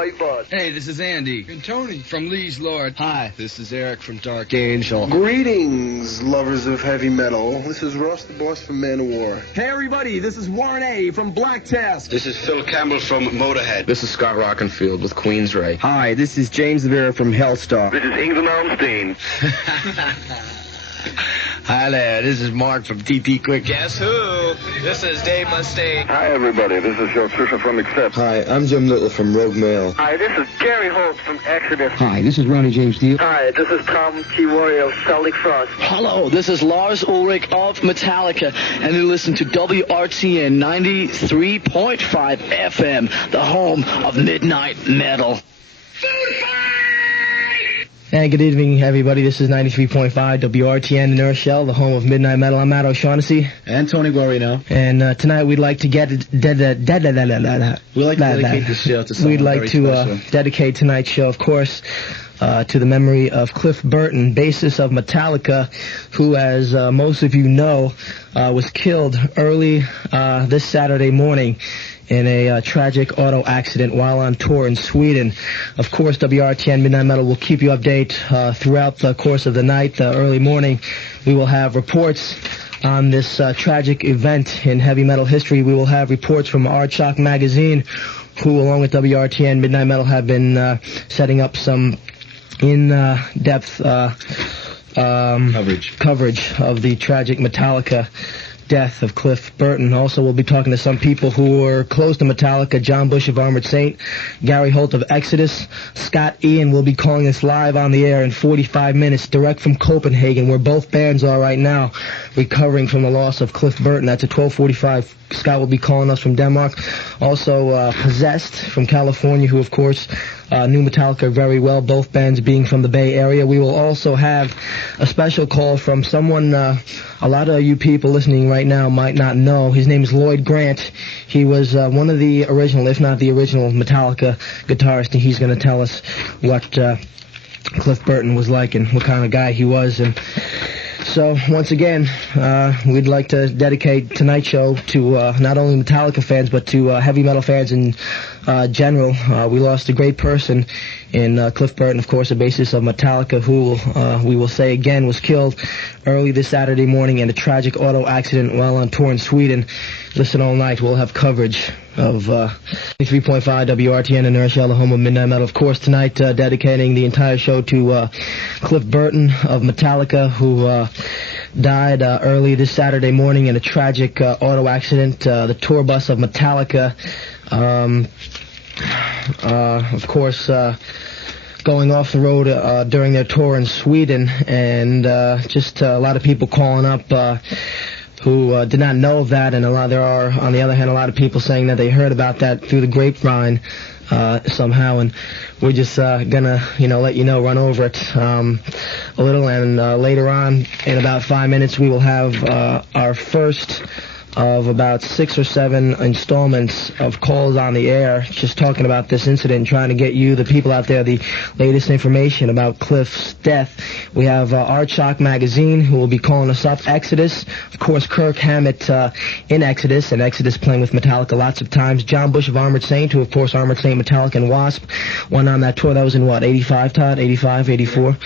White Bud. Hey, this is Andy. And Tony. From Lee's Lord. Hi, this is Eric from Dark Angel. Greetings, lovers of heavy metal. This is Ross the Boss from Man-O-War. Hey, everybody, this is Warren A. from Black Task. This is Phil Campbell from Motorhead. This is Scott Rockenfield with Queensrÿche. Hi, this is James Vera from Hellstar. This is Ingrid Malmsteen. Hi there, this is Mark from TP Quick. Guess who? This is Dave Mustaine. Hi, everybody. This is Joe Trisha from Accept. Hi, I'm Jim Little from Rogue Mail. Hi, this is Gary Holt from Exodus. Hi, this is Ronnie James Dio. Hi, this is Tom T. Warrior of Celtic Frost. Hello, this is Lars Ulrich of Metallica, and you listen to WRTN 93.5 FM, the home of Midnight Metal. Hey, good evening, everybody. This is 93.5 WRTN in Urshel, the home of Midnight Metal. I'm Matt O'Shaughnessy. And Tony Guarino. And tonight we'd like to dedicate this show to someone We'd like to dedicate tonight's show, of course, to the memory of Cliff Burton, bassist of Metallica, who, as most of you know, was killed early this Saturday morning in a tragic auto accident while on tour in Sweden. Of course, WRTN Midnight Metal will keep you updated throughout the course of the night. Early morning, we will have reports on this tragic event in heavy metal history. We will have reports from Aardschok magazine, who, along with WRTN Midnight Metal, have been setting up some in-depth coverage of the tragic Metallica death of Cliff Burton. Also, we'll be talking to some people who were close to Metallica: John Bush of Armored Saint, Gary Holt of Exodus. Scott Ian will be calling us live on the air in 45 minutes, direct from Copenhagen, where both bands are right now, recovering from the loss of Cliff Burton. That's at 12:45. Scott will be calling us from Denmark. Also, Possessed from California, who, of course, knew Metallica very well, both bands being from the Bay Area. We will also have a special call from someone a lot of you people listening right now might not know. His name is Lloyd Grant. He was one of the original, if not the original, Metallica guitarist, and he's going to tell us what Cliff Burton was like and what kind of guy he was. And so, once again, we'd like to dedicate tonight's show to not only Metallica fans, but to heavy metal fans in general. We lost a great person in Cliff Burton, of course, a bassist of Metallica, who, we will say again, was killed early this Saturday morning in a tragic auto accident while on tour in Sweden. Listen all night. We'll have coverage of 3.5 WRTN in Urshel, the home of Midnight Metal. Of course, tonight dedicating the entire show to Cliff Burton of Metallica, who died early this Saturday morning in a tragic auto accident. The tour bus of Metallica, of course, going off the road during their tour in Sweden, and just a lot of people calling up who did not know of that, and there are, on the other hand, a lot of people saying that they heard about that through the grapevine somehow, and we're just gonna, let you know, run over it a little, and later on, in about 5 minutes, we will have our first of about 6 or 7 installments of calls on the air, just talking about this incident, trying to get you, the people out there, the latest information about Cliff's death. We have Aardschok magazine, who will be calling us up. Exodus, of course, Kirk Hammett in Exodus, and Exodus playing with Metallica lots of times. John Bush of Armored Saint, who, of course, Armored Saint, Metallica, and Wasp, went on that tour. That was in, 85, Todd? 85, 84?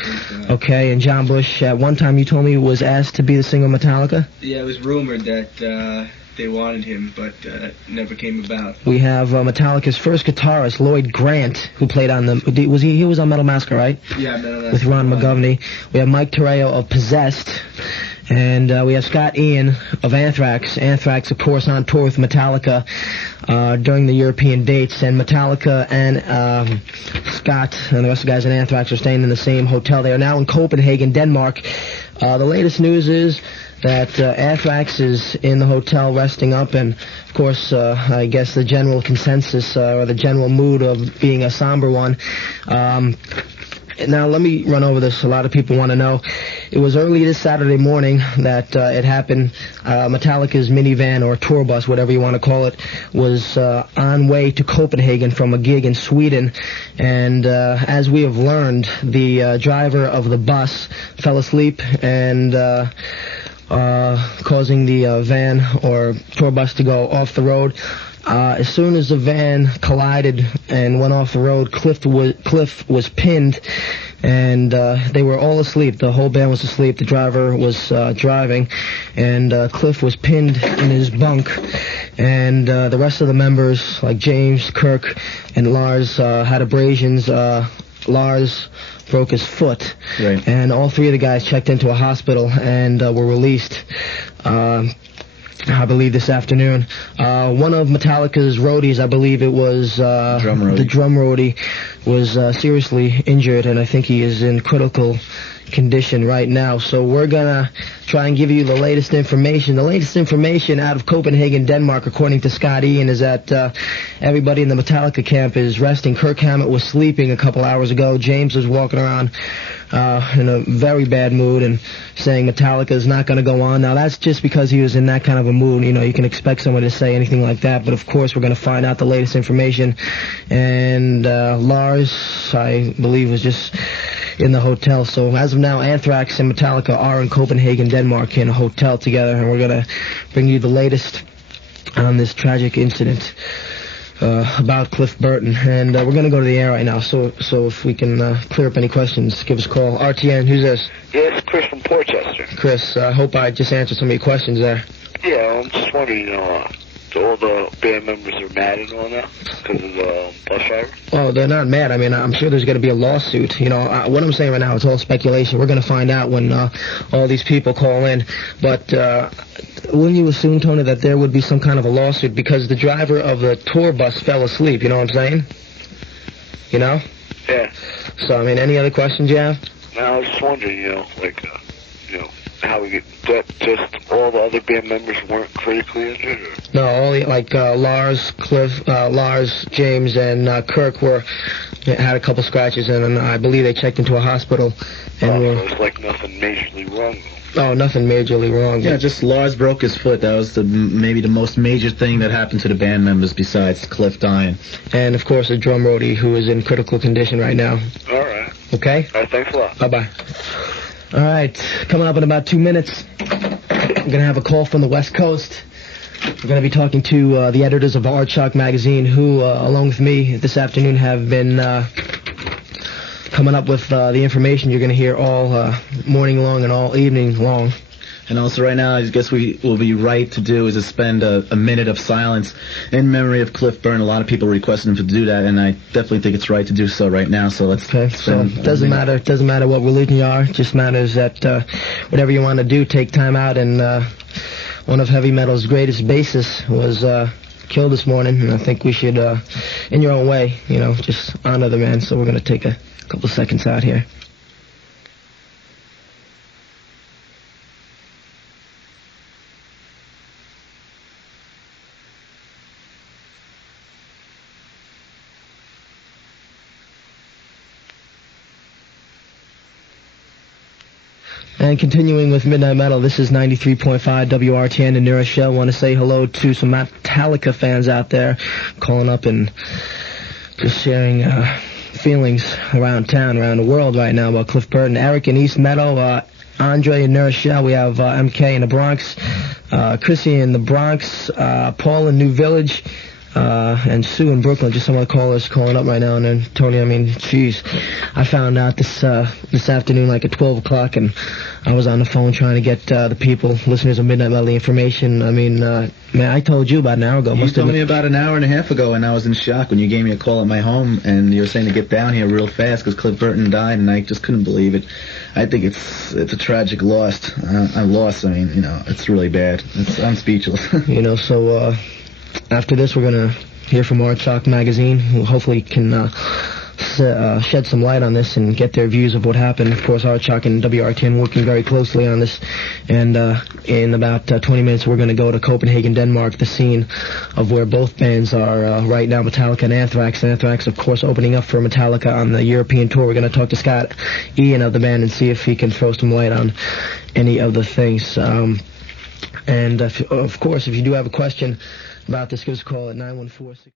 Okay, and John Bush, at one time you told me, was asked to be the singer of Metallica? Yeah, it was rumored that they wanted him, but never came about. We have Metallica's first guitarist, Lloyd Grant, who played on the... He was on Metal Massacre, right? Yeah, Metal Massacre. With Ron McGovney. We have Mike Terreo of Possessed. And we have Scott Ian of Anthrax. Anthrax, of course, on tour with Metallica during the European dates. And Metallica and Scott and the rest of the guys in Anthrax are staying in the same hotel. They are now in Copenhagen, Denmark. The latest news is that Anthrax is in the hotel resting up, and of course, I guess the general consensus or the general mood of being a somber one. Now, let me run over this. A lot of people want to know. It was early this Saturday morning that it happened. Metallica's minivan or tour bus, whatever you want to call it, was on way to Copenhagen from a gig in Sweden. And as we have learned, the driver of the bus fell asleep and causing the van or tour bus to go off the road. As soon as the van collided and went off the road, Cliff was pinned, and they were all asleep. The whole band was asleep. The driver was driving, and Cliff was pinned in his bunk, and the rest of the members, like James, Kirk, and Lars, had abrasions. Lars broke his foot, right. And all three of the guys checked into a hospital and were released. I believe this afternoon. One of Metallica's roadies, I believe it was the drum roadie, was seriously injured, and I think he is in critical condition right now. So we're gonna try and give you the latest information. The latest information out of Copenhagen, Denmark, according to Scott Ian, is that everybody in the Metallica camp is resting. Kirk Hammett was sleeping a couple hours ago. James was walking around in a very bad mood and saying Metallica is not going to go on. Now, that's just because he was in that kind of a mood. You know, you can expect someone to say anything like that, but of course we're going to find out the latest information. And Lars, I believe, was just in the hotel. So as of now, Anthrax and Metallica are in Copenhagen, Denmark, in a hotel together, and we're going to bring you the latest on this tragic incident about Cliff Burton. And we're going to go to the air right now, so if we can clear up any questions, give us a call. RTN, who's this? Yes, Chris from Portchester. Chris, I hope I just answered some of your questions there. Yeah, I'm just wondering, all the band members are mad and all that because of the bus driver? Oh, they're not mad. I mean, I'm sure there's going to be a lawsuit. You know, what I'm saying right now is all speculation. We're going to find out when all these people call in. But wouldn't you assume, Tony, that there would be some kind of a lawsuit because the driver of the tour bus fell asleep? You know what I'm saying? You know? Yeah. So, I mean, any other questions you have? No, I was just wondering, how we get that. Just all the other band members weren't critically injured? Or? No, only Lars, Cliff, Lars, James, and Kirk had a couple scratches, and I believe they checked into a hospital. And so it's like nothing majorly wrong. Oh, nothing majorly wrong. Yeah, just Lars broke his foot. That was maybe the most major thing that happened to the band members besides Cliff dying. And, of course, a drum roadie who is in critical condition right now. All right. Okay? All right, thanks a lot. Bye-bye. All right, coming up in about 2 minutes, we're going to have a call from the West Coast. We're going to be talking to the editors of Art Shock magazine who, along with me this afternoon, have been coming up with the information you're going to hear all morning long and all evening long. And also right now, I guess we will be right to do is to spend a minute of silence in memory of Cliff Burton. A lot of people requested him to do that, and I definitely think it's right to do so right now. So let's. Okay. So it doesn't matter what religion you are. It just matters that whatever you want to do, take time out. And one of heavy metal's greatest bassists was killed this morning, and I think we should, in your own way, just honor the man. So we're going to take a couple seconds out here. And continuing with Midnight Metal, this is 93.5 WRTN in New Rochelle. I want to say hello to some Metallica fans out there calling up and just sharing feelings around town, around the world right now about Cliff Burton. Eric in East Meadow, Andre in New Rochelle. We have MK in the Bronx, Chrissy in the Bronx, Paul in New Village, and Sue in Brooklyn. Just some of the callers calling up right now. And then Tony, I mean, jeez, I found out this afternoon, like at 12 o'clock, and I was on the phone trying to get the people, listeners of Midnight Metal, the information. I mean, man, I told you about an hour ago. You told me about an hour and a half ago, and I was in shock when you gave me a call at my home, and you were saying to get down here real fast because Cliff Burton died, and I just couldn't believe it. I think it's a tragic loss. I mean, it's really bad. I'm speechless. So after this, we're going to hear from Art Shock magazine, who hopefully can shed some light on this and get their views of what happened. Of course, Art Shock and WRTN working very closely on this. And in about 20 minutes, we're going to go to Copenhagen, Denmark, the scene of where both bands are right now, Metallica and Anthrax. Anthrax, of course, opening up for Metallica on the European tour. We're going to talk to Scott Ian of the band and see if he can throw some light on any of the things. And, of course, if you do have a question about this, give us a call at 914-6...